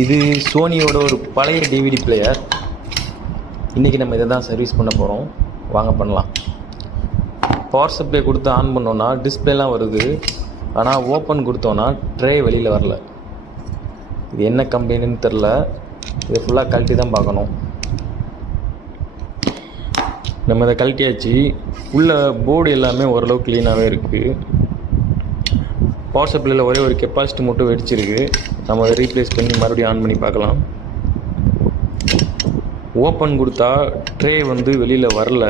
இது சோனியோட ஒரு பழைய டிவிடி பிளேயர். இன்றைக்கி நம்ம இதை தான் சர்வீஸ் பண்ண போகிறோம். வாங்க பண்ணலாம். பவர் சப்ளை கொடுத்து ஆன் பண்ணோன்னா டிஸ்பிளேலாம் வருது. ஆனால் ஓப்பன் கொடுத்தோன்னா ட்ரே வெளியில் வரல. இது என்ன கம்பெனின்னு தெரில. இதை ஃபுல்லாக கழட்டி தான் பார்க்கணும். நம்ம இதை கழட்டியாச்சு. உள்ள போர்டு எல்லாமே ஓரளவு க்ளீனாகவே இருக்குது. பவர் சப்ளையில் ஒரே ஒரு கெப்பாசிட்டி மட்டும் வெடிச்சிருக்கு. நம்ம அதை ரீப்ளேஸ் பண்ணி மறுபடியும் ஆன் பண்ணி பார்க்கலாம். ஓப்பன் கொடுத்தா ட்ரே வெளியில் வரல.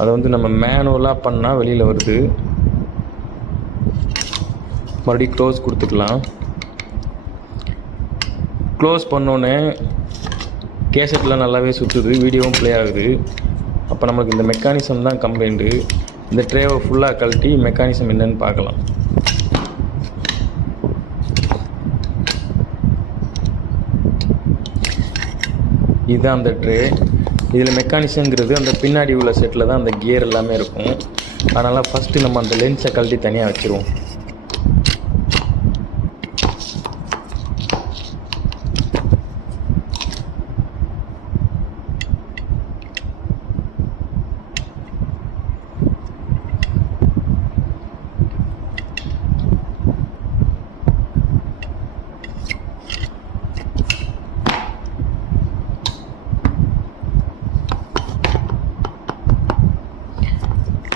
அதை நம்ம மேனுவலாக பண்ணால் வெளியில் வருது. மறுபடியும் க்ளோஸ் கொடுத்துக்கலாம். க்ளோஸ் பண்ணோன்னே கேசட்லாம் நல்லாவே சுற்றுது, வீடியோவும் ப்ளே ஆகுது. அப்போ நமக்கு இந்த மெக்கானிசம் தான் கம்ப்ளைண்ட்டு. இந்த ட்ரேவை ஃபுல்லாக கழட்டி மெக்கானிசம் என்னன்னு பார்க்கலாம். இதுதான் அந்த ட்ரே. இதில் மெக்கானிசங்கிறது அந்த பின்னாடி உள்ள செட்டில் தான் அந்த கியர் எல்லாமே இருக்கும். அதனால் ஃபஸ்ட்டு நம்ம அந்த லென்ஸை கழட்டி தனியாக வச்சுருவோம்.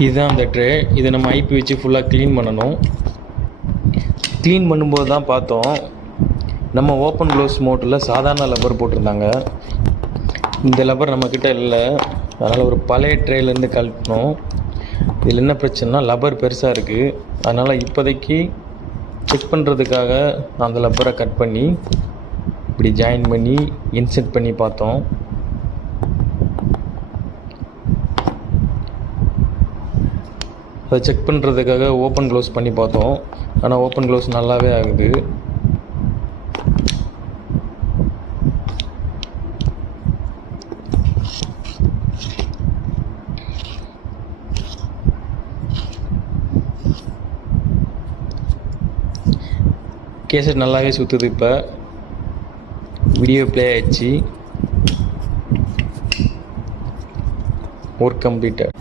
இதுதான் அந்த ட்ரே. இதை நம்ம ஐபி வச்சு ஃபுல்லாக க்ளீன் பண்ணணும். க்ளீன் பண்ணும்போது தான் பார்த்தோம், நம்ம ஓப்பன் க்ளோஸ் மோட்டில் சாதாரண லப்பர் போட்டிருந்தாங்க. இந்த லப்பர் நம்மக்கிட்ட இல்லை. அதனால் ஒரு பழைய ட்ரேலேருந்து கழட்டணும். இதில் என்ன பிரச்சனைனா லப்பர் பெருசாக இருக்குது. அதனால் இப்போதைக்கு செக் பண்ணுறதுக்காக நான் அந்த லப்பரை கட் பண்ணி இப்படி ஜாயின் பண்ணி இன்செர்ட் பண்ணி பார்த்தோம். அதை செக் பண்ணுறதுக்காக ஓப்பன் க்ளோஸ் பண்ணி பார்த்தோம். ஆனால் ஓப்பன் க்ளோஸ் நல்லாவே ஆகுது. கேசட் நல்லாவே சுற்றுது. இப்போ வீடியோ ப்ளே ஆயிடுச்சு. Work completed.